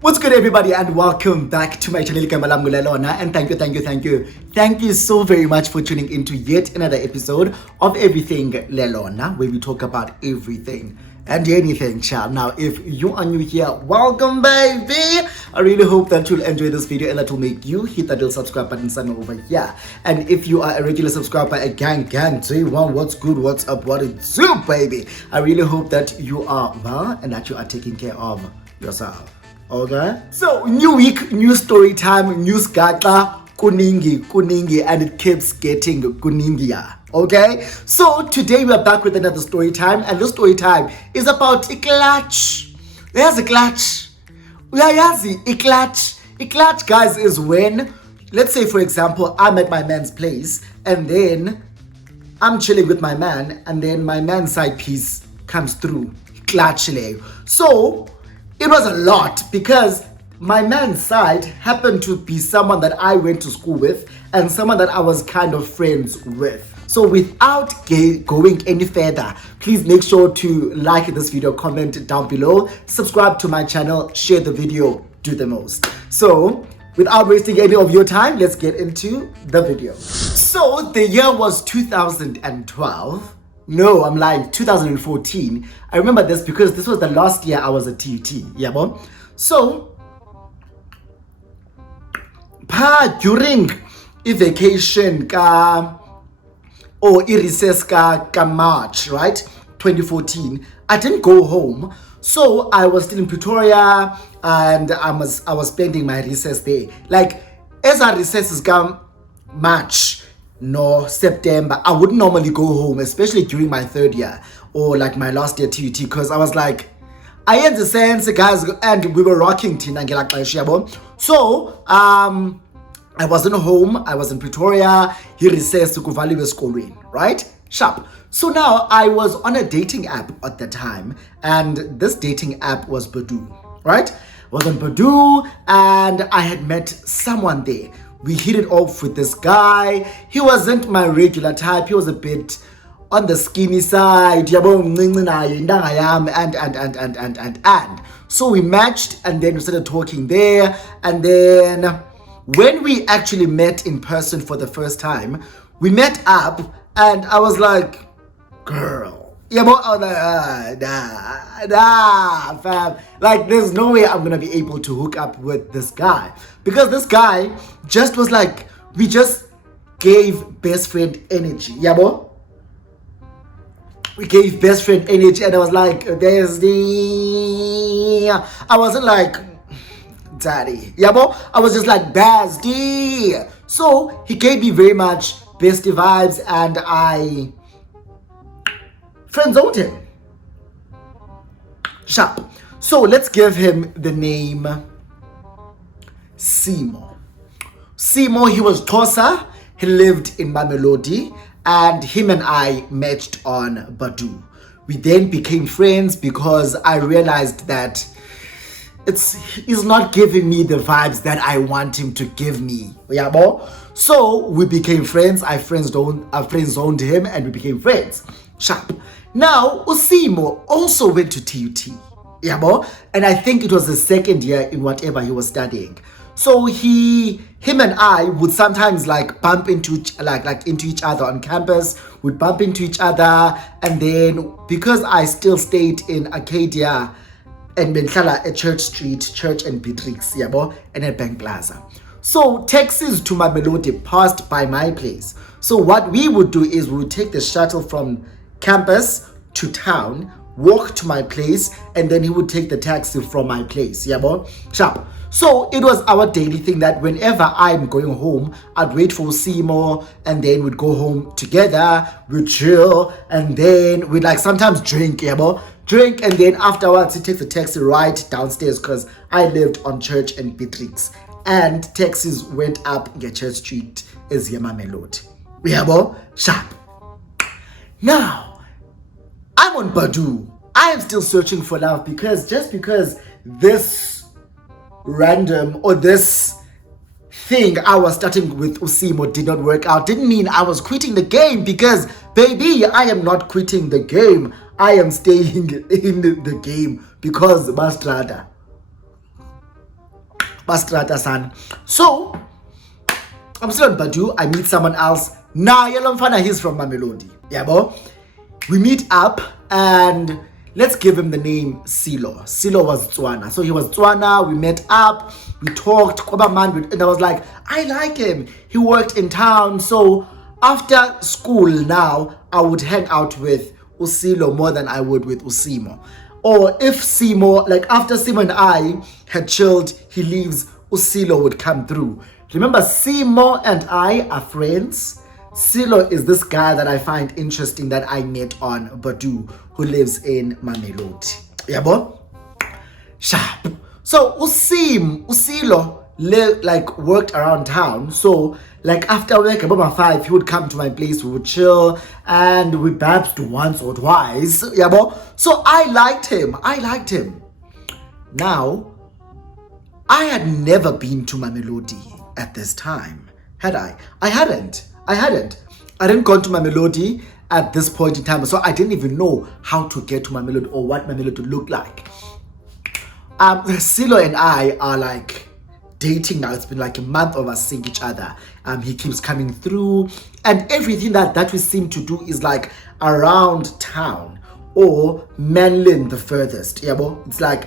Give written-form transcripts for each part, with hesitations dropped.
What's good, everybody, and welcome back to my channel. And thank you so very much for tuning into yet another episode of Everything Lelona, where we talk about everything and anything, child. Now, if you are new here, welcome, baby. I really hope that you'll enjoy this video and that will make you hit that little subscribe button somewhere over here. And if you are a regular subscriber, again, say one, what's good, what's up, what it's up, baby. I really hope that you are well and that you are taking care of yourself. Okay, so new week, new story time, new Sgaxa, kuningi, and it keeps getting kuningia. Okay, so today we are back with another story time, and this story time is about a clutch. There's a clutch. A clutch, guys, is when, let's say, for example, I'm at my man's place, and then I'm chilling with my man, and then my man's side piece comes through. Clutch. So it was a lot because my man's side happened to be someone that I went to school with and someone that I was kind of friends with. So without going any further, please make sure to like this video, comment down below, subscribe to my channel, share the video, do the most. So without wasting any of your time, let's get into the video. So the year was 2012. No, I'm lying, 2014. I remember this because this was the last year I was at TUT. Yeah, bon? So, during a vacation or a recess ka March, right? 2014, I didn't go home. So I was still in Pretoria and I was spending my recess there. Like, as our recesses come March, no, September, I wouldn't normally go home, especially during my third year or like my last year TUT, because I was like, I had the sense, guys, and we were rocking Tina. So I wasn't home, I was in Pretoria, he recessed to Kuvali schooling, right? Sharp. So now I was on a dating app at the time, and this dating app was Badoo, right? I was on Badoo and I had met someone there. We hit it off with this guy. He wasn't my regular type. He was a bit on the skinny side. And so we matched and then we started talking there. And then when we actually met in person for the first time, we met up and I was like, girl. I was like, nah, fam. Like, there's no way I'm gonna be able to hook up with this guy. Because this guy just was like, we just gave best friend energy. We gave best friend energy and I was like, Bestie. I wasn't like, daddy. I was just like, Bestie. So he gave me very much bestie vibes and I friend-zoned him. Sharp. So let's give him the name Simo. Simo, he was Xhosa. He lived in Mamelodi and him and I matched on Badoo. We then became friends because I realized that he's not giving me the vibes that I want him to give me. So we became friends. I friend-zoned him and we became friends. Sharp. Now, Usimo also went to TUT, and I think it was the second year in whatever he was studying. So him and I would sometimes like bump into into each other on campus. We'd bump into each other, and then because I still stayed in Arcadia and Bentlala at Church and Beatrix, and at Bank Plaza. So taxis to Mamelodi passed by my place. So what we would do is we would take the shuttle from campus to town, walk to my place, and then he would take the taxi from my place. Sharp. So it was our daily thing that whenever I'm going home, I'd wait for Simo and then we'd go home together, we'd chill, and then we'd like sometimes drink, drink, and then afterwards he takes the taxi right downstairs because I lived on Church and Beatrix and taxis went up Church Street as Mamelodi. Sharp. Now, I'm on Badoo. I am still searching for love because just because this random or this thing I was starting with Usimo did not work out didn't mean I was quitting the game, because baby, I am not quitting the game. I am staying in the game because Mastrada. bastrata san. So I'm still on Badu. I meet someone else. Nah, Yelomfana, he's from Mamelodi. Yeah, bo. We meet up and let's give him the name Silo. Silo was Tswana. So he was Tswana. We met up. We talked. And I was like, I like him. He worked in town. So after school now, I would hang out with Usilo more than I would with Usimo. Or if Simo, like after Simo and I had chilled, he leaves, Usilo would come through. Remember, Simo and I are friends. Silo is this guy that I find interesting that I met on Badu, who lives in Mamelodi. Yabo? Sharp. So Usilo worked around town. So like after work about 5, he would come to my place, we would chill, and we babsed once or twice. Yabo? So I liked him. Now, I had never been to Mamelodi at this time, had I? I hadn't. I didn't go to Mamelodi at this point in time, so I didn't even know how to get to Mamelodi or what Mamelodi looked like. Silo and I are like dating now. It's been like a month of us seeing each other. He keeps coming through, and everything that we seem to do is like around town or Manlin the furthest. Yeah, well, it's like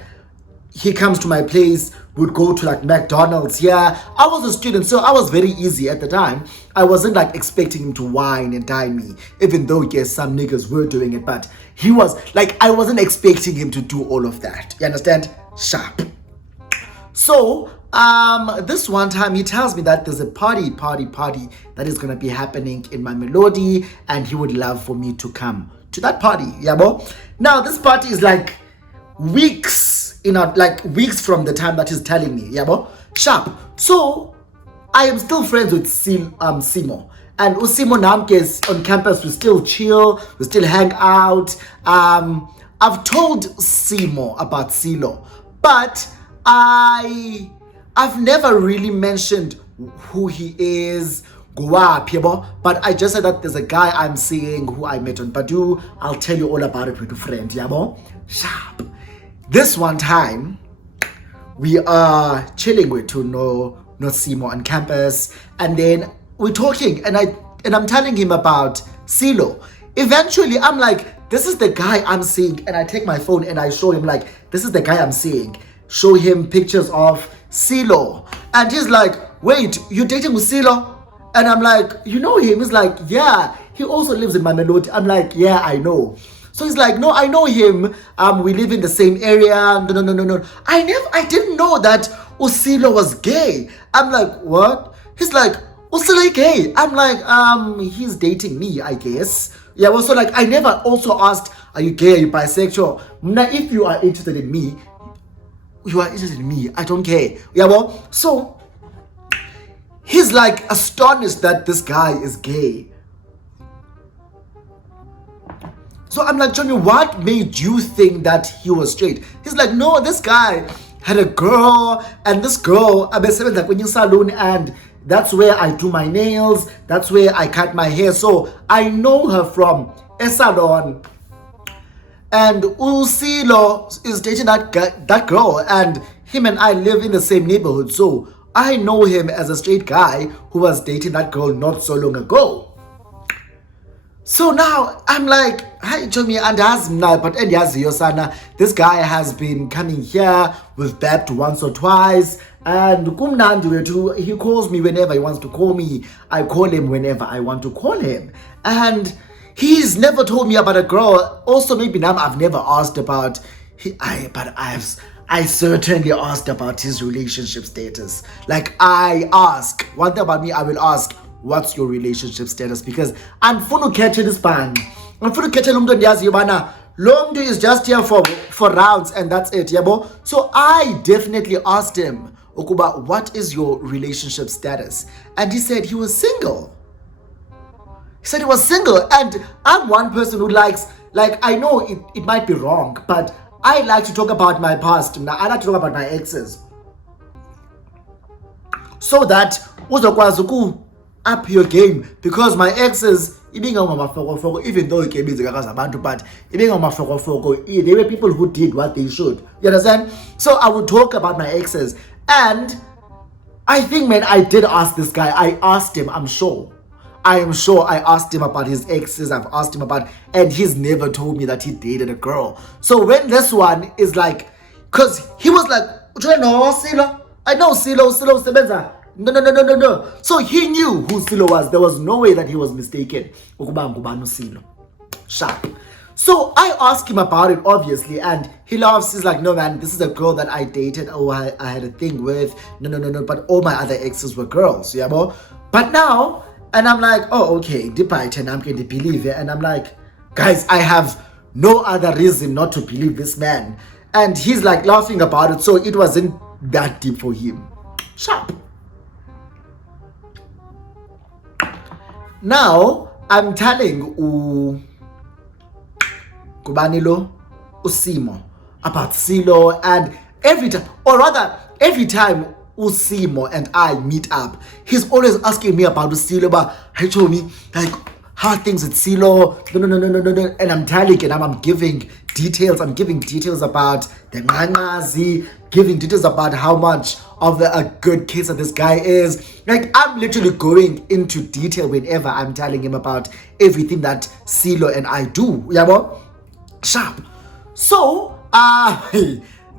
he comes to my place, would go to like McDonald's. Yeah, I was a student, so I was very easy at the time. I wasn't like expecting him to wine and dine me, even though yes, some niggas were doing it, but he was like, I wasn't expecting him to do all of that. You understand? Sharp. So this one time he tells me that there's a party that is gonna be happening in Mamelodi, and he would love for me to come to that party. Yeah, bo? Now this party is like weeks from the time that he's telling me. Yeah, bo? Sharp. So I am still friends with Simo. And Usimo Namkes on campus, we still chill, we still hang out. I've told Simo about Silo, but I've never really mentioned who he is, but I just said that there's a guy I'm seeing who I met on Badu. I'll tell you all about it with a friend. Yabo? Sharp. This one time, we are chilling with Simo on campus, and then we're talking, and I'm telling him about Silo. Eventually, I'm like, this is the guy I'm seeing, and I take my phone and I show him like, this is the guy I'm seeing. Show him pictures of Silo, and he's like, wait, you're dating with Silo? And I'm like, you know him? He's like, yeah, he also lives in Mamelodi. I'm like, yeah, I know. So he's like, no, I know him. We live in the same area. No. I didn't know that Usilo was gay. I'm like, what? He's like, Usilo gay. I'm like, he's dating me, I guess. Yeah, well, so like, I never also asked, are you gay? Are you bisexual? Now, if you are interested in me, you are interested in me. I don't care. Yeah, well, so he's like astonished that this guy is gay. So I'm like, Johnny, what made you think that he was straight? He's like, no, this guy had a girl, and this girl, I'm like when you salon, and that's where I do my nails, that's where I cut my hair. So I know her from a salon. And Usilo is dating that girl, and him and I live in the same neighborhood. So I know him as a straight guy who was dating that girl not so long ago. So now I'm like, hi Jomi, and this guy has been coming here. We've babbed once or twice, and he calls me whenever he wants to call me. I call him whenever I want to call him, and he's never told me about a girl. Also, maybe now I've never asked about I certainly asked about his relationship status. Like, I ask one thing about me, I will ask, what's your relationship status? Because I'm funu catch this band. I'm funu catch lumdo ndiyazi yobana. Lomdu is just here for rounds, and that's it, yabo. So I definitely asked him, Okuba, what is your relationship status? And he said he was single. He said he was single, and I'm one person who likes, like, I know it might be wrong, but I like to talk about my past. I like to talk about my exes, so that uzokwazi up your game, because my exes, even though it came but they were people who did what they should. You understand? So I would talk about my exes, and I think, man, I did ask this guy. I asked him, I'm sure. I am sure I asked him about his exes. I've asked him about, and he's never told me that he dated a girl. So when this one is like, because he was like, do you know Silo? I know Silo Sebenza. No. So he knew who Silo was. There was no way that he was mistaken. Silo. Sharp. So I asked him about it, obviously, and he laughs. He's like, no, man, this is a girl that I dated. Oh, I had a thing with. No. But all my other exes were girls. Yeah, bro. But now, and I'm like, oh, okay, despite, and I'm going to believe it. And I'm like, guys, I have no other reason not to believe this man. And he's like laughing about it. So it wasn't that deep for him. Sharp. Now, I'm telling Kubanilo Usimo about Silo, and every time, or rather, every time Usimo and I meet up, he's always asking me about Silo, but he told me, like, how are things at Silo? No. And I'm telling it, I'm giving details. I'm giving details about the Ngangazi, giving details about how much of a good case that this guy is. Like, I'm literally going into detail whenever I'm telling him about everything that Silo and I do. Yabo? Sharp. So,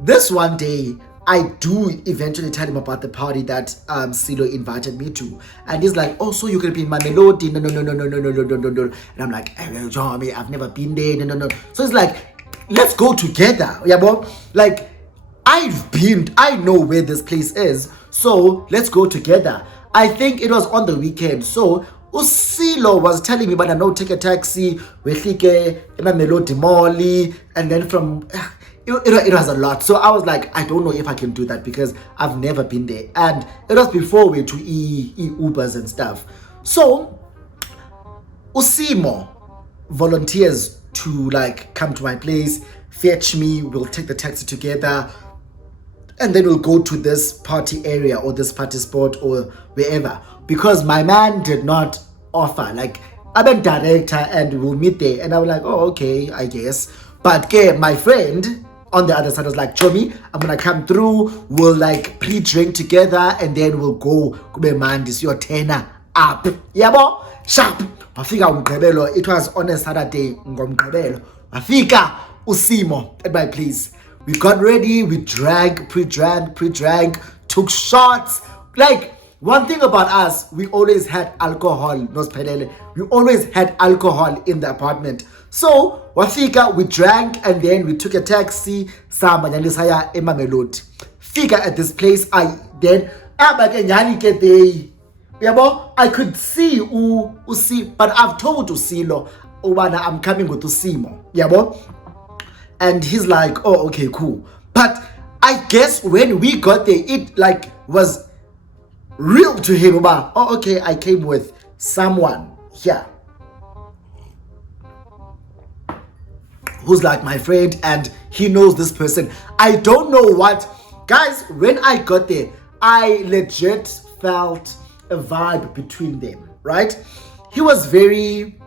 this one day, I do eventually tell him about the party that Silo invited me to. And he's like, oh, so you're going to be in Mamelodi? No. And I'm like, hey, Johnny, I've never been there. No. So he's like, let's go together. Yeah, bro? Like, I know where this place is. So let's go together. I think it was on the weekend. So Usilo was telling me, but I know take a taxi, we hike Mamelodi Mall, and then from it was a lot. So I was like, I don't know if I can do that because I've never been there, and it was before we to Ubers and stuff. So Usimo volunteers to like come to my place, fetch me, we'll take the taxi together, and then we'll go to this party area or this party spot or wherever, because my man did not offer, like, I'm a director and we'll meet there. And I was like, oh, okay, I guess. But my friend on the other side was like, Chomi, I'm gonna come through, we'll like pre-drink together, and then we'll go, man, this your tenor up. Yabo, sharp. Wafika umgqibelo, it was on a Saturday, ngomgqibelo. Wafika Usimo at my place. We got ready, we drank, pre-drank, took shots. Like, one thing about us, we always had alcohol. We always had alcohol in the apartment. So, wafika, we drank, and then we took a taxi, Mamelodi. Fika at this place, I could see Usi, but I've told Usilo, I'm coming with Usimo. And he's like, oh, okay, cool. But I guess when we got there, it like was real to him about, oh, okay, I came with someone here who's like my friend, and he knows this person. I don't know what, guys, when I got there, I legit felt a vibe between them, right? He was very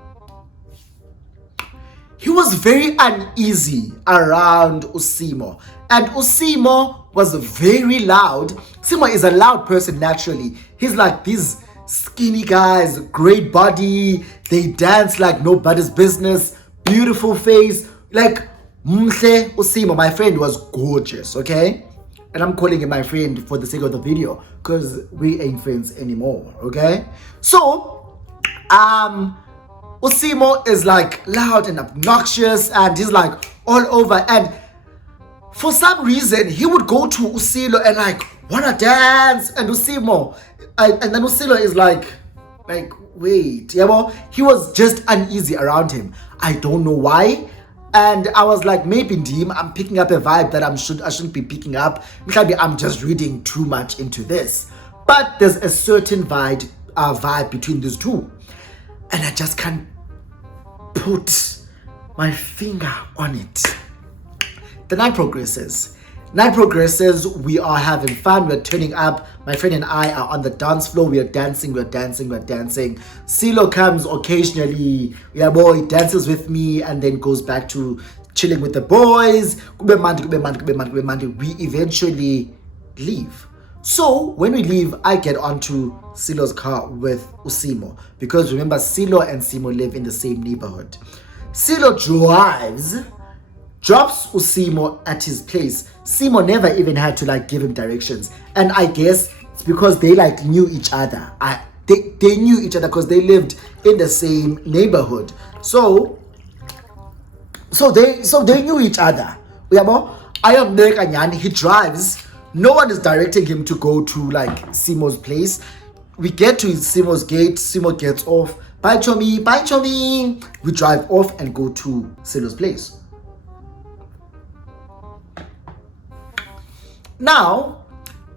uneasy around Usimo, and Usimo was very loud. Usimo is a loud person naturally. He's like these skinny guys, great body, they dance like nobody's business, beautiful face, like Mhle Usimo, my friend, was gorgeous, okay? And I'm calling him my friend for the sake of the video because we ain't friends anymore, okay? So, Usimo is like loud and obnoxious, and he's like all over, and for some reason he would go to Usilo and like wanna dance, and Usimo and then Usilo is like wait, he was just uneasy around him. I don't know why, and I was like, maybe I'm picking up a vibe that I shouldn't be picking up. Maybe I'm just reading too much into this, but there's a certain vibe between these two, and I just can't put my finger on it. The night progresses. We are having fun, we're turning up. My friend and I are on the dance floor, we are dancing. Silo comes occasionally, he dances with me and then goes back to chilling with the boys. We eventually leave. So when we leave, I get onto Silo's car with Usimo, because remember, Silo and Simo live in the same neighborhood. Silo drops Usimo at his place. Simo never even had to like give him directions, and I guess it's because they like knew each other. They knew each other because they lived in the same neighborhood. So they knew each other. He drives. No one is directing him to go to like Simo's place. We get to Simo's gate. Simo gets off. Bye Chomi, bye Chomi. We drive off and go to Silo's place. Now,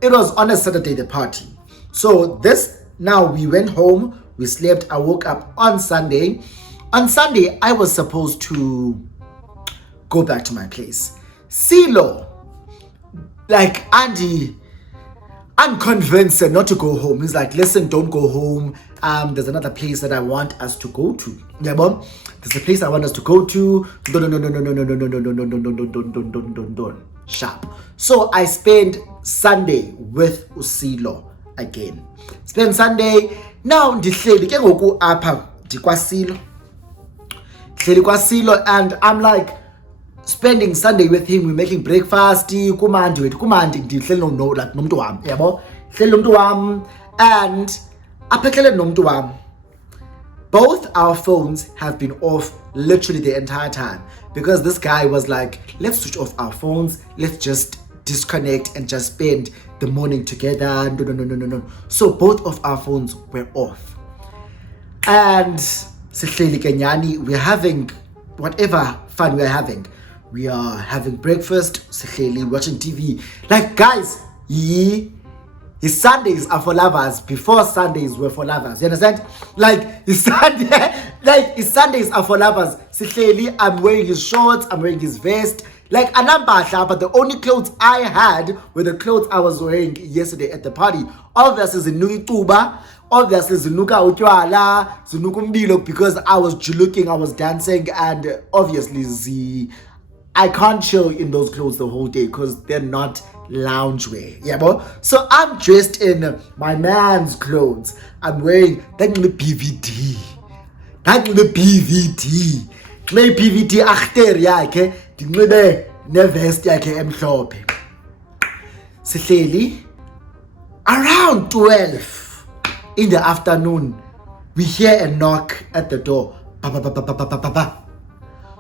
it was on a Saturday, the party. So now we went home, we slept, I woke up on Sunday. On Sunday, I was supposed to go back to my place. Silo, like Andy, unconvinced not to go home. He's like, listen, don't go home. There's another place that I want us to go to. Yeah, mom. There's a place I want us to go to. Don't. Sharp. So I spent Sunday with Usilo again. Spend Sunday. Now ndihleli ke ngoku apha ndikwasilo. Hleli kwasilo, and I'm like spending Sunday with him. We're making breakfast. Kumandi ndihleli like nomntu wam, yabo. Hleli nomntu wam, and aphehlele nomntu wam. Both our phones have been off literally the entire time, because this guy was like, let's switch off our phones, let's just disconnect and just spend the morning together. No. So both of our phones were off. And we're having whatever fun we're having. We are having breakfast, watching TV. Like, guys, his Sundays are for lovers before Sundays were for lovers. You understand? Like his Sundays are for lovers. I'm wearing his shorts, I'm wearing his vest. Like anambahla, but the only clothes I had were the clothes I was wearing yesterday at the party. Obviously, zinuka ituba, obviously zinuka utywala, zinuka umbilo, because I was juluking, I was dancing, and obviously I can't chill in those clothes the whole day because they're not loungewear. Yeah, bro. So I'm dressed in my man's clothes. I'm wearing that PVD. Clay PVD achter yakhe. Dinxibe nevest yakhe emhlophe. Sihleli around 12 in the afternoon, we hear a knock at the door.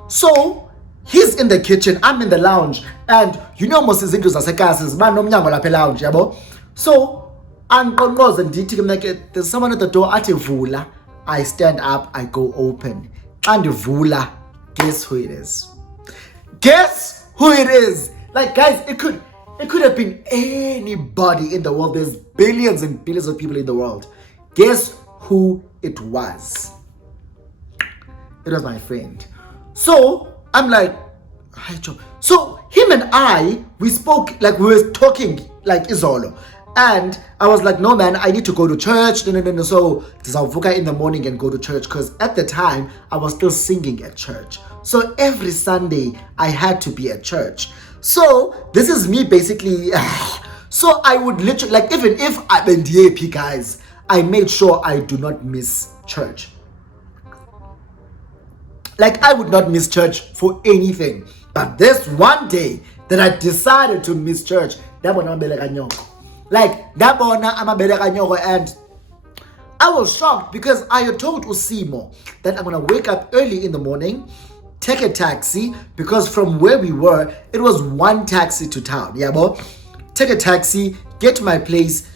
So he's in the kitchen, I'm in the lounge, and you know most izindlu zasekhaya zibanomnyango lapha lounge, yabo. So anqonqoze ndithi ke mna ke, there's someone at the door, athi vula. I stand up, I go open. Xa ndivula, guess who it is? Guess who it is? Like, guys, it could have been anybody in the world. There's billions and billions of people in the world. Guess who it was? It was my friend. So I'm like, hi Joe. So him and I, we spoke, like we were talking like Izolo. And I was like, no man, I need to go to church. No. So I'll in the morning and go to church, because at the time I was still singing at church. So every Sunday I had to be at church. So this is me basically. So I would literally, like, even if I'm in DAP, guys, I made sure I do not miss church. Like, I would not miss church for anything. But this one day that I decided to miss church, like, and I was shocked because I had told Usimo that I'm gonna wake up early in the morning, take a taxi, because from where we were, it was one taxi to town. Yeah, bro. Take a taxi, get to my place,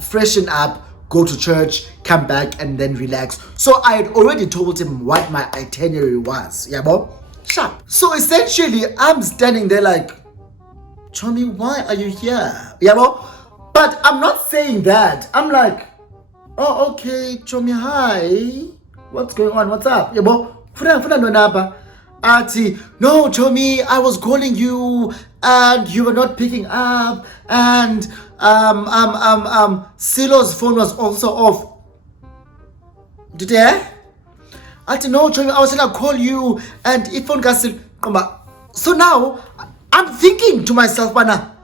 freshen up, go to church, come back, and then relax. So I had already told him what my itinerary was. Yeah, bro. Sharp. So essentially, I'm standing there like, Chomi, why are you here? Yeah, bro. But I'm not saying that. I'm like, oh, okay, Chomi, hi. What's going on? What's up? Yeah, bro. Ati, no, Chomi, I was calling you and you were not picking up, and Silo's phone was also off. Did you hear? Ati, no, Chomi, I was gonna call you and if phone got still. So now I'm thinking to myself, Bana,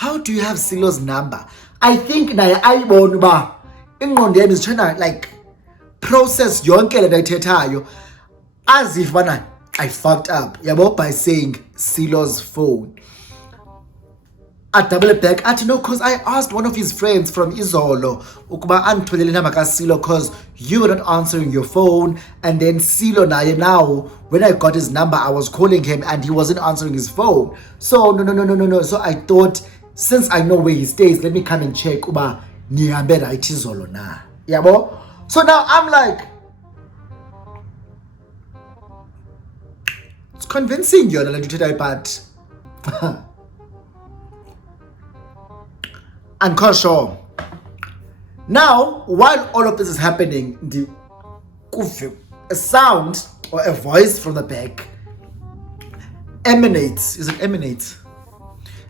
how do you have Silo's number? I think naye ayibona uba ingqondo yami is trying to like process yonke le nto ayithethayo as if bana I fucked up yabo by saying Silo's phone. I double back at no, because I asked one of his friends from Izolo ukuba anditholele inamba kaSilo because you were not answering your phone, and then Silo naye now when I got his number I was calling him and he wasn't answering his phone. So no. So I thought, since I know where he stays, let me come and check uba nihambe right Izolo na. Yabo? So now I'm like, it's convincing you like today, but unconscious. Now, while all of this is happening, a sound or a voice from the back emanates. Is it emanates?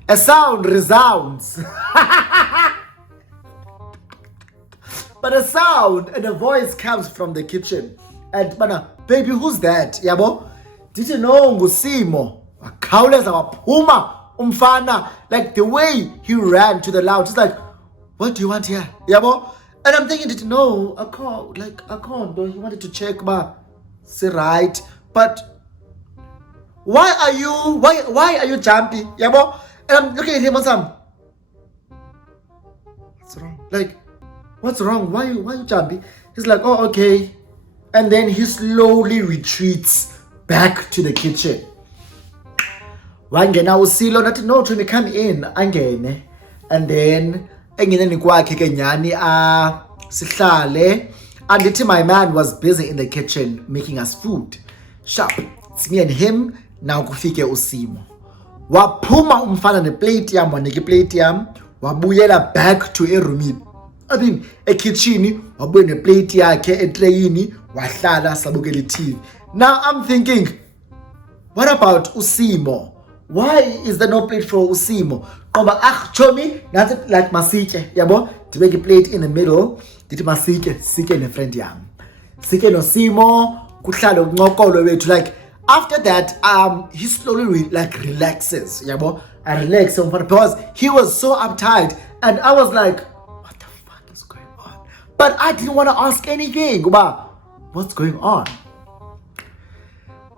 A sound resounds. But a sound and a voice comes from the kitchen. And mana, baby, who's that? Yabo? Did you know ngusimo? Akawuleza waphuma umfana, like the way he ran to the lounge. He's like, what do you want here? Yabo? And I'm thinking, did you know a call? Like a condo. He wanted to check ma. Say right. But why are you jumpy? Yabo? And I'm looking at him and saying, what's wrong? Like, what's wrong? Why you jumpy? He's like, oh, okay. And then he slowly retreats back to the kitchen. Wangena uSilo nathi no to come in angene, and then engeneni kwakhe ke nyani sihlale, and ndithi my man was busy in the kitchen making us food. Sharp, it's me and him. Now kufike uSimo, waphuma umfana neplate yam, wanika iplate yam, wabuyela back to room. I mean kitchen, wabuye neplate yakhe etrayini, wahlala sabukela TV. Now I'm thinking, what about uSimo? Why is there no plate for uSimo? Ngoba chomi nathi like masitye, yabo, ndibeke plate in the middle, ndithi masitye sike nefriend yam, sike noSimo, kuhlale kuncokolwe wethu. Like after that he slowly relaxes, yabo, I relax because he was so uptight, and I was like, what the fuck is going on? But I didn't want to ask anything about what's going on.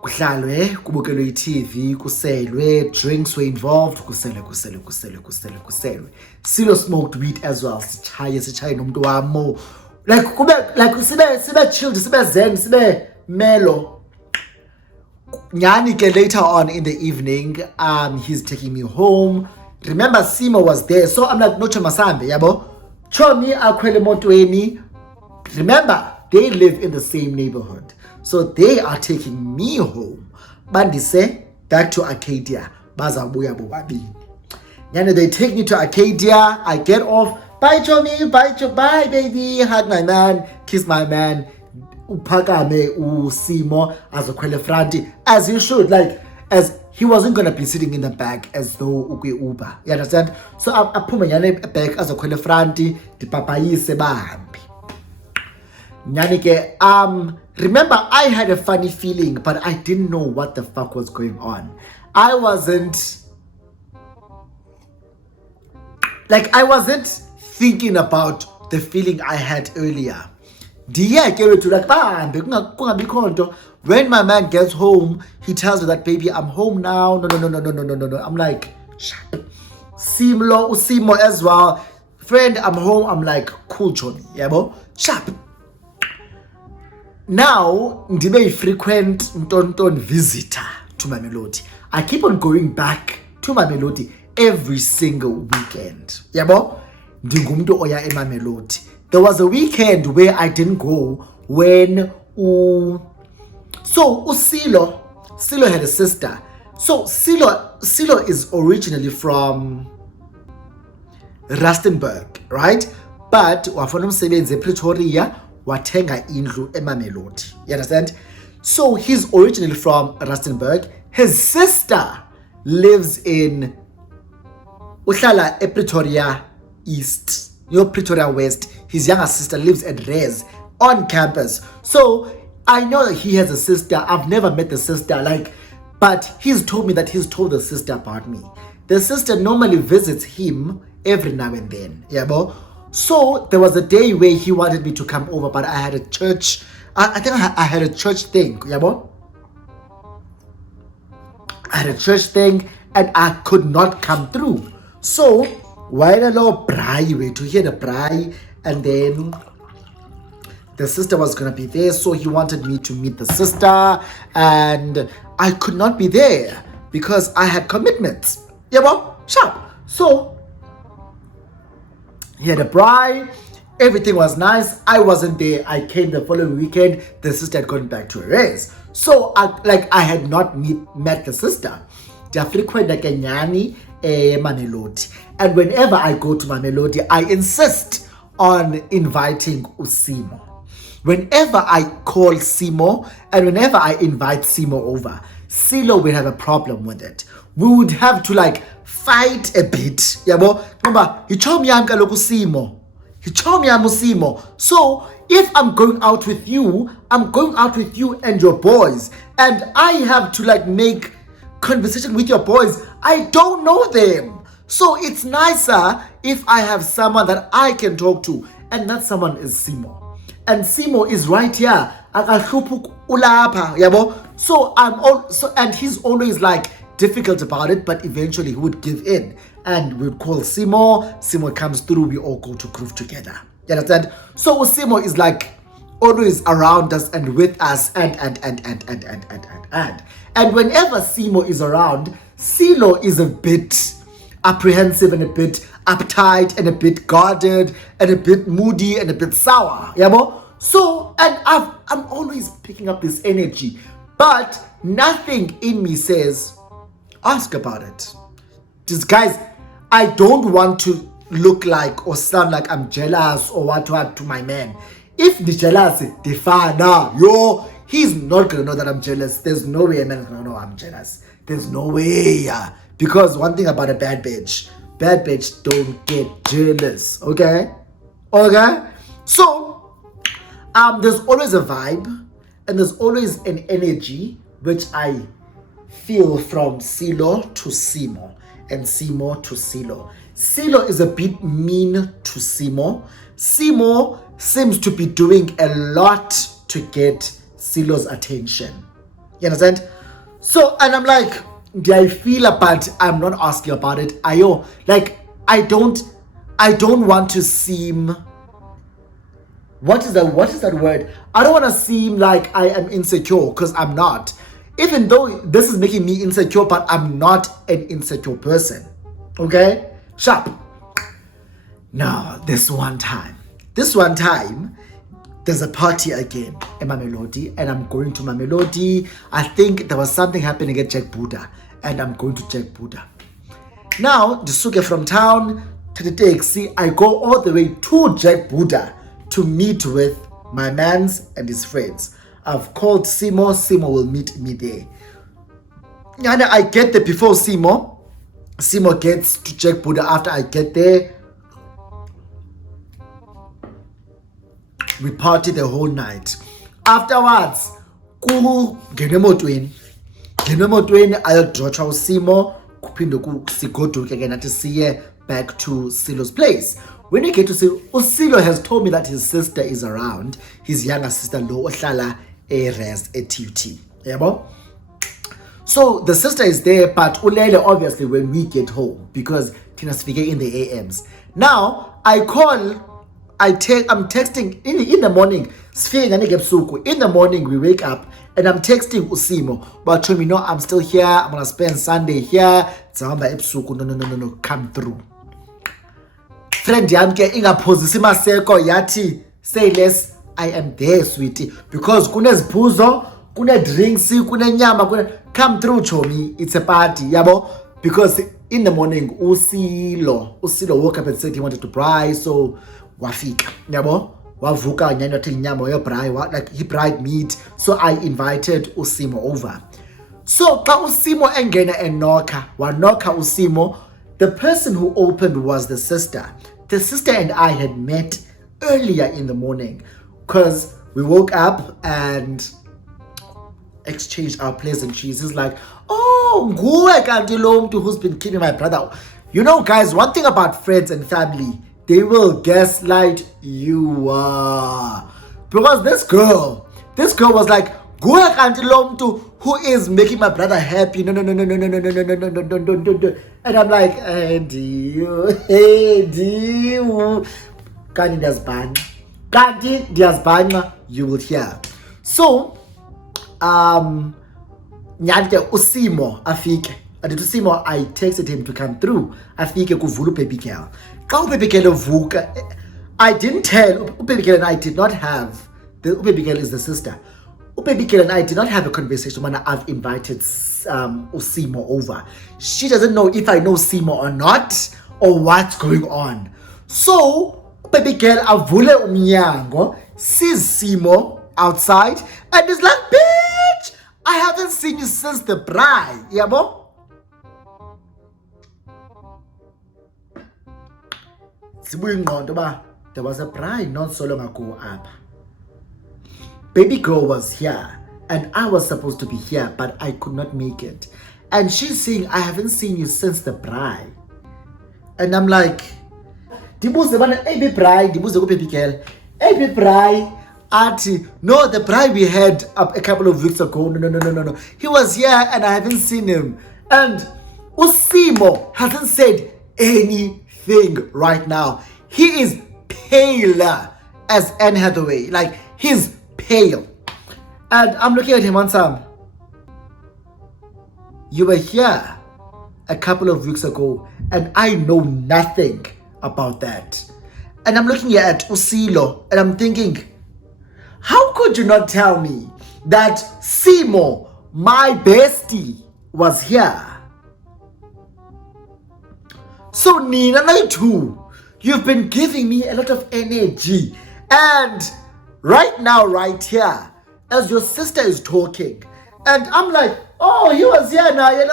Kuhlalwe, kubukelwe iTV, kuselwe, drinks were involved, kuselwe. Silo smoked weed as well. Sichaye nomuntu wamo. Like sibe chilled, sibe zen, sibe mellow. Nyani ke later on in the evening, he's taking me home. Remember Simo was there, so I'm like, noche masambe, yabo. Chomi akwele motweni. Remember, they live in the same neighborhood. So they are taking me home. Bandise back to Arcadia. Bazabuya bobabini. Yani they take me to Arcadia. I get off. Bye Chomi, bye baby. Hug my man, kiss my man. Upakame uSimo azokhwele franti, as you should, like as he wasn't gonna be sitting in the back as though ukwi Uber. You understand? So I put my back azokhwele franti, dipapayise bahambi. Nyanike, remember I had a funny feeling, but I didn't know what the fuck was going on. I wasn't thinking about the feeling I had earlier. When my man gets home, he tells me that, baby, I'm home now. No. I'm like, shut up. Usimo as well. Friend, I'm home. I'm like, cool, Johnny. Yabo, sharp. Now, ndibe frequent ntonton visitor to Mamelodi. I keep on going back to Mamelodi every single weekend. Yabo, ndingumntu oya eMamelodi. There was a weekend where I didn't go when Silo had a sister. So Silo is originally from Rustenburg, right? But wafuna umsebenzi ePretoria, wathenga indlu eMamelodi. You understand? So he's originally from Rustenburg. His sister lives in uhlala ePretoria East. Pretoria West. His younger sister lives at Res on campus. So I know that he has a sister. I've never met the sister, but he's told me that he's told the sister about me. the sister normally visits him every now and then. Yabo. So there was a day where he wanted me to come over, but I had a church. I think I had a church thing. Yabo. I had a church thing and I could not come through. So while a little braai, way to hear the braai, and then the sister was gonna be there, so he wanted me to meet the sister, and I could not be there because I had commitments. Yeah, well, sharp. So he had a bride, everything was nice. I wasn't there. I came the following weekend. The sister had gone back to her race. So I had not met the sister. They frequent like a nyani Mamelodi. And whenever I go to Mamelodi, I insist on inviting Usimo. Whenever I call Simo and whenever I invite Simo over, Silo will have a problem with it. We would have to like fight a bit. Yabo, ngoba hichomi yami kaloku Simo. Hichomi yami Simo. So if I'm going out with you, I'm going out with you and your boys, and I have to like make conversation with your boys. I don't know them. So it's nicer if I have someone that I can talk to, and that someone is Simo. And Simo is right here. So and he's always like difficult about it, but eventually he would give in. And we'd call Simo. Simo comes through, we all go to groove together. You understand? So Simo is like always around us and with us and. And whenever Simo is around, Silo is a bit apprehensive and a bit uptight and a bit guarded and a bit moody and a bit sour. Yabo? So, and I'm always picking up this energy, but nothing in me says, ask about it. Just guys, I don't want to look like or sound like I'm jealous or what to my man. If the jealous, the father, he's not gonna know that I'm jealous. There's no way a man is gonna know I'm jealous. There's no way. Because one thing about a bad bitch don't get jealous. Okay? So there's always a vibe and there's always an energy which I feel from Silo to Simo and Simo to Silo. Silo is a bit mean to Simo. Simo seems to be doing a lot to get Silo's attention. You understand? So, and I'm like, do I feel about I'm not asking about it. I don't want to seem, what is that word? I don't want to seem like I am insecure, because I'm not. Even though this is making me insecure, but I'm not an insecure person. Okay? Sharp. Now, this one time, there's a party again in Mamelodi, and I'm going to Mamelodi. I think there was something happening at Jack Buddha, and I'm going to Jack Buddha. Now, the suke from town to the taxi, I go all the way to Jack Buddha to meet with my mans and his friends. I've called Simo. Simo will meet me there. And I get there before Simo. Simo gets to Jack Buddha after I get there. We party the whole night. Afterwards, ngenemotweni ayodrotsha uSimo kuphinde sigoduke again athi siye back to Silo's place. When we get to Silo has told me that his sister is around, his younger sister lo ohlala res at TUT. Yabo? So the sister is there, but ulele obviously when we get home, because Tina speaking in the AMs. Now I'm texting in the morning. In the morning we wake up and I'm texting Usimo, but me know I'm still here. I'm gonna spend Sunday here. No, come through. Friend yamke ingaphozisa seko yati say less. I am there, sweetie, because kuneziphuzo, kune drinks, kune nyama, come through, chomi. It's a party, yabo. Because in the morning, Usilo woke up and said he wanted to braai, so wafika, yabo. Wavuka nyanya till nyama yo braai, like he bride meat. So I invited Usimo over. So ka Usimo engena enoka, wanoka Usimo. The person who opened was the sister. The sister and I had met earlier in the morning, because we woke up and exchanged our pleasantries. He's like, oh, nguwe kanti lo mntu who's been keeping my brother. You know, guys, one thing about friends and family, they will gaslight you. Because this girl was like, nguwe kanti lo mntu who is making my brother happy. No. And I'm like, Andy, Kanti ndiyazibhanga, you will hear. So, nyante usimo afike. And usimo, I texted him to come through. Afike kuvulu baby girl. Ka baby girl vuka. I didn't tell baby girl and I did not have. The baby girl is the sister. Baby girl and I did not have a conversation when I've invited Usimo over. She doesn't know if I know Simo or not, or what's going on. So, baby girl avule umnyango, sees Simo outside, and is like, bitch, I haven't seen you since the bride. Yabo? There was a bride not so long ago up. Baby girl was here and I was supposed to be here, but I could not make it. And she's saying, I haven't seen you since the bride. And I'm like, Dibuze bana baby bride, Dibuze go baby girl. Baby bride, Auntie, no, the bride we had a couple of weeks ago. No. He was here and I haven't seen him. And Usimo hasn't said anything right now. He is paler as Anne Hathaway. Like, he's pale. And I'm looking at him one time. You were here a couple of weeks ago and I know nothing about that. And I'm looking at Usilo and I'm thinking, how could you not tell me that Simo, my bestie, was here? So Nina, I too, you've been giving me a lot of energy. And right now, right here, as your sister is talking, and I'm like, oh, he was here now. I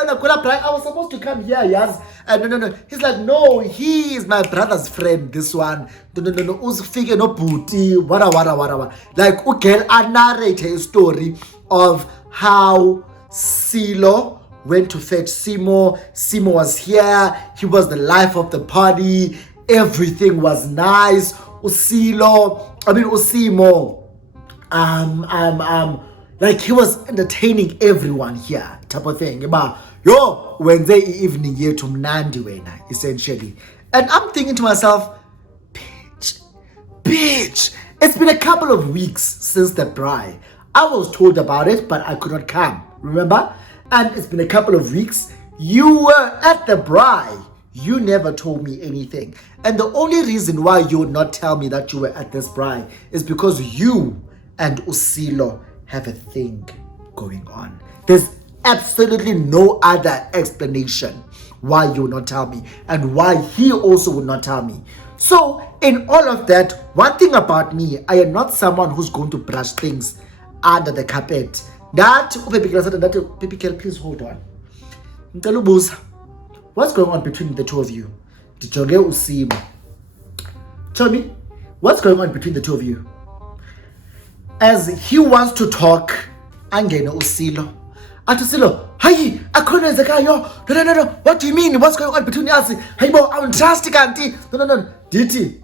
was supposed to come here, yes. And no. He's like, no, he is my brother's friend, this one. No. Usifike no booty, wara. Like, okay, I narrate a story of how Silo went to fetch Simo. Simo was here. He was the life of the party. Everything was nice. Usimo, like he was entertaining everyone here, type of thing. Yo, Wednesday evening here to Mnandi wena, essentially. And I'm thinking to myself, bitch, it's been a couple of weeks since the bride. I was told about it, but I could not come, remember? And it's been a couple of weeks. You were at the bride. You never told me anything. And the only reason why you would not tell me that you were at this bride is because you and Usilo have a thing going on. There's absolutely no other explanation why you would not tell me and why he also would not tell me. So in all of that, one thing about me, I am not someone who's going to brush things under the carpet. That baby girl, please hold on. What's going on between the two of you? Tell me, what's going on between the two of you? As he wants to talk, angena Usilo. Atusilo, hi, akona zakayo. No. What do you mean? What's going on between us? Hey, bo, I'm trusting auntie. No. Diti,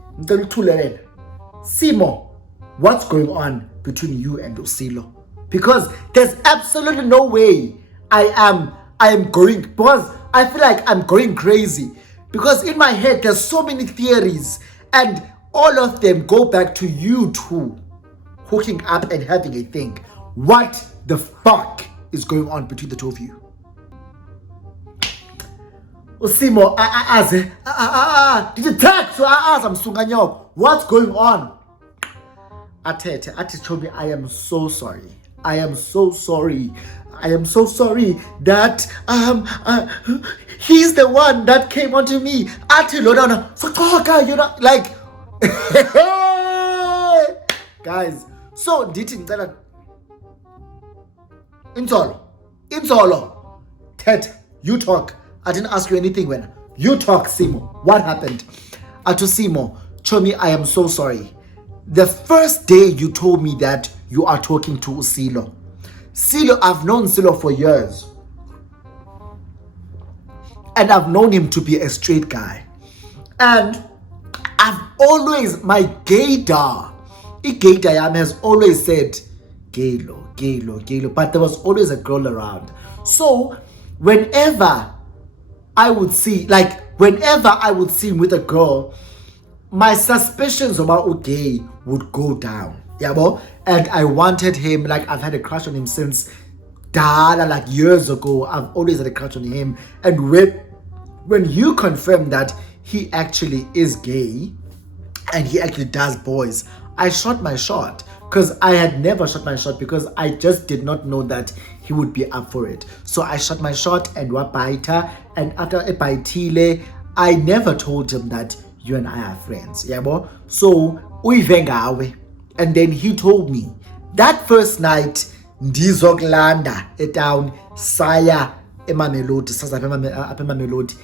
Simo, what's going on between you and Usilo? Because there's absolutely no way I am going, because I feel like I'm going crazy. Because in my head, there's so many theories and all of them go back to you two hooking up and having a thing. What the fuck is going on between the two of you? Usimo, did you text? What's going on? Ati told me, I am so sorry. I am so sorry that he's the one that came onto me. Ati Lodana, you know, like guys. So didn't tell her Insolo. Ted, you talk. I didn't ask you anything when you talk, Simo. What happened? Atu Simo, Chomi, I am so sorry. The first day you told me that you are talking to Usilo, Silo, I've known Silo for years. And I've known him to be a straight guy. And I've always, my gaydar yam has always said, Gaylo. But there was always a girl around. So, whenever I would see him with a girl, my suspicions about gay would go down. Yeah, and I wanted him, like I've had a crush on him since like years ago. I've always had a crush on him. And when you confirm that he actually is gay and he actually does boys, I shot my shot. Because I had never shot my shot, because I just did not know that he would be up for it. So I shot my shot and wabaita, and after ebaitile, I never told him that you and I are friends. Yeah, bo? So uivengawe. And then he told me that first night, ndizokulanda etown saya eMamelodi, sasa apha eMamelodi.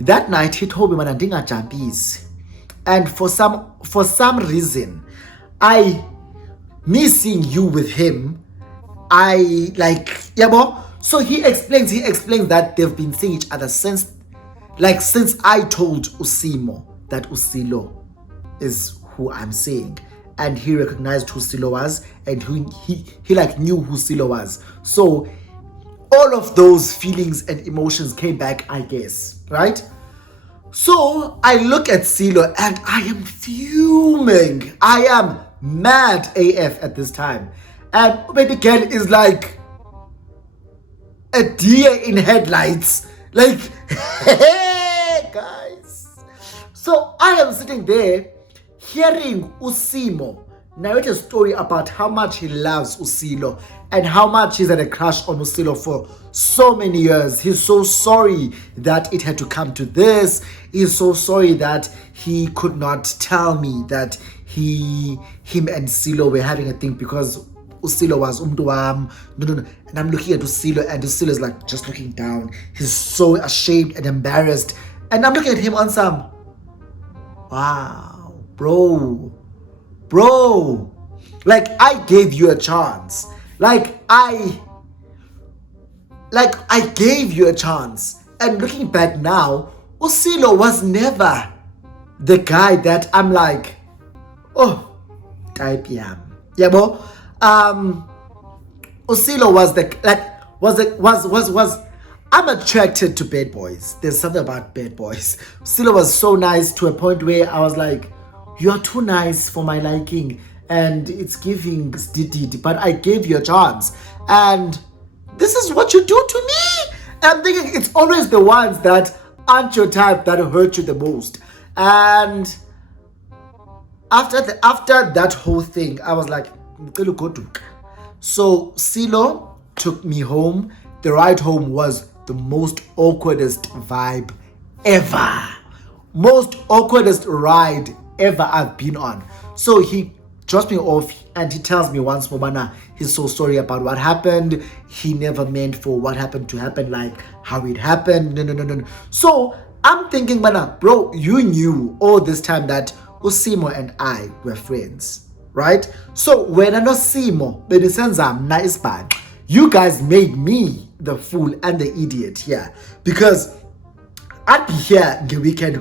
That night he told me mana ndingajampisi. And for some reason, me seeing you with him, I like, yabo. So he explains that they've been seeing each other since I told Usimo that Usilo is who I'm seeing, and he recognized who Silo was, and he like knew who Silo was. So all of those feelings and emotions came back, I guess, right? So I look at Silo and I am fuming. I am mad AF at this time. And baby girl is like a deer in headlights. Like, hey guys. So I am sitting there hearing Usimo narrate a story about how much he loves Usilo and how much he's had a crush on Usilo for so many years. He's so sorry that it had to come to this. He's so sorry that he could not tell me that him and Silo were having a thing, because Usilo was No. And I'm looking at Usilo, and Usilo is like just looking down. He's so ashamed and embarrassed. And I'm looking at him on some, wow, bro, like I gave you a chance. Like I gave you a chance. And looking back now, Usilo was never the guy that I'm like, oh, type yam. Yeah, bo. Usilo was I'm attracted to bad boys. There's something about bad boys. Usilo was so nice to a point where I was like, you're too nice for my liking, and it's giving did, but I gave you a chance, and this is what you do to me. And I'm thinking it's always the ones that aren't your type that hurt you the most. And after that whole thing, I was like, so Silo took me home. The ride home was the most awkwardest vibe ever. Most awkwardest ride ever I've been on. So he drops me off and he tells me once more, Mana, he's so sorry about what happened. He never meant for what happened to happen like how it happened. No. So I'm thinking, Mana, bro, you knew all this time that Usimo and I were friends, right? So when I know Simo, you guys made me the fool and the idiot here, because I'd be here the weekend,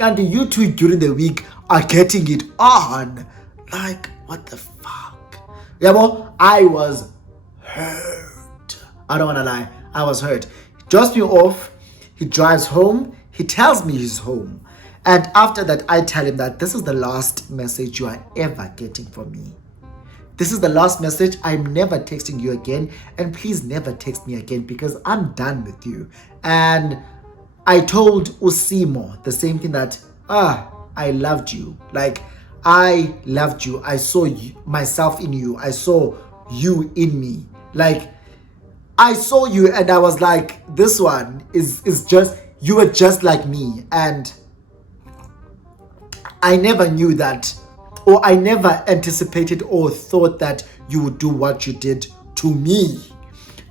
and you two during the week are getting it on. Like, what the fuck? Yeah, well, I was hurt. I don't wanna lie, I was hurt. He drops me off, he drives home, he tells me he's home. And after that, I tell him that this is the last message you are ever getting from me. This is the last message. I'm never texting you again. And please never text me again, because I'm done with you. And I told Usimo the same thing, that, I loved you. Like, I loved you. I saw myself in you. I saw you in me. Like, I saw you and I was like, this one is just, you were just like me. And I never knew that, or I never anticipated or thought that you would do what you did to me.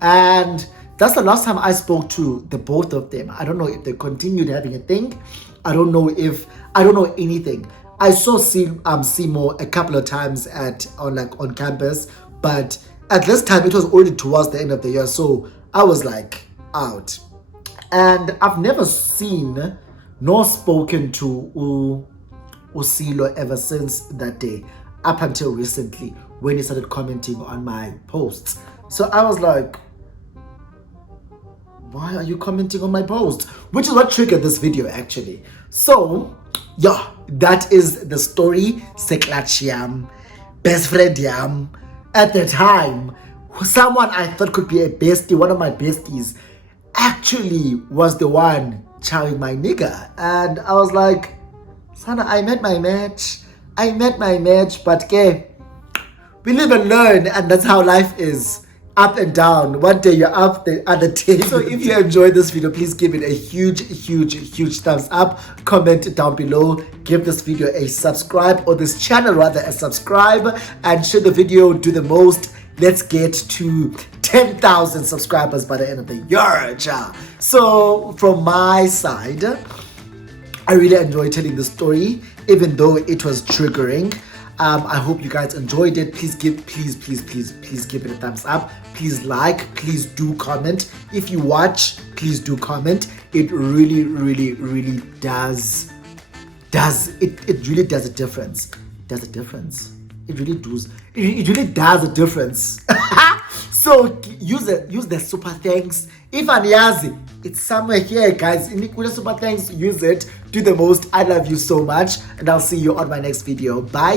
And that's the last time I spoke to the both of them. I don't know if they continued having a thing. I don't know anything. I saw Simo a couple of times on campus, but at this time it was already towards the end of the year, so I was like out. And I've never seen nor spoken to Usilo ever since that day, up until recently when he started commenting on my posts. So I was like, why are you commenting on my posts? Which is what triggered this video actually. So yeah, that is the story. Seklatch yam, best friend yam. At the time, someone I thought could be a bestie, one of my besties, actually was the one chowing my nigga. And I was like, Sana, I met my match. But okay, we live and learn, and that's how life is. Up and down. One day you're up, the other day. So if you enjoyed this video, please give it a huge thumbs up. Comment down below. Give this video a subscribe, or this channel rather a subscribe, and share the video. Do the most. Let's get to 10,000 subscribers by the end of the year. So from my side, I really enjoyed telling the story, even though it was triggering. I hope you guys enjoyed it. Please give it a thumbs up. Please like, please do comment. If you watch, please do comment. It really does it really does a difference. It really does a difference. So use the super thanks. If aniyazi, it's somewhere here, guys. In the super thanks, use it. Do the most. I love you so much, and I'll see you on my next video. Bye.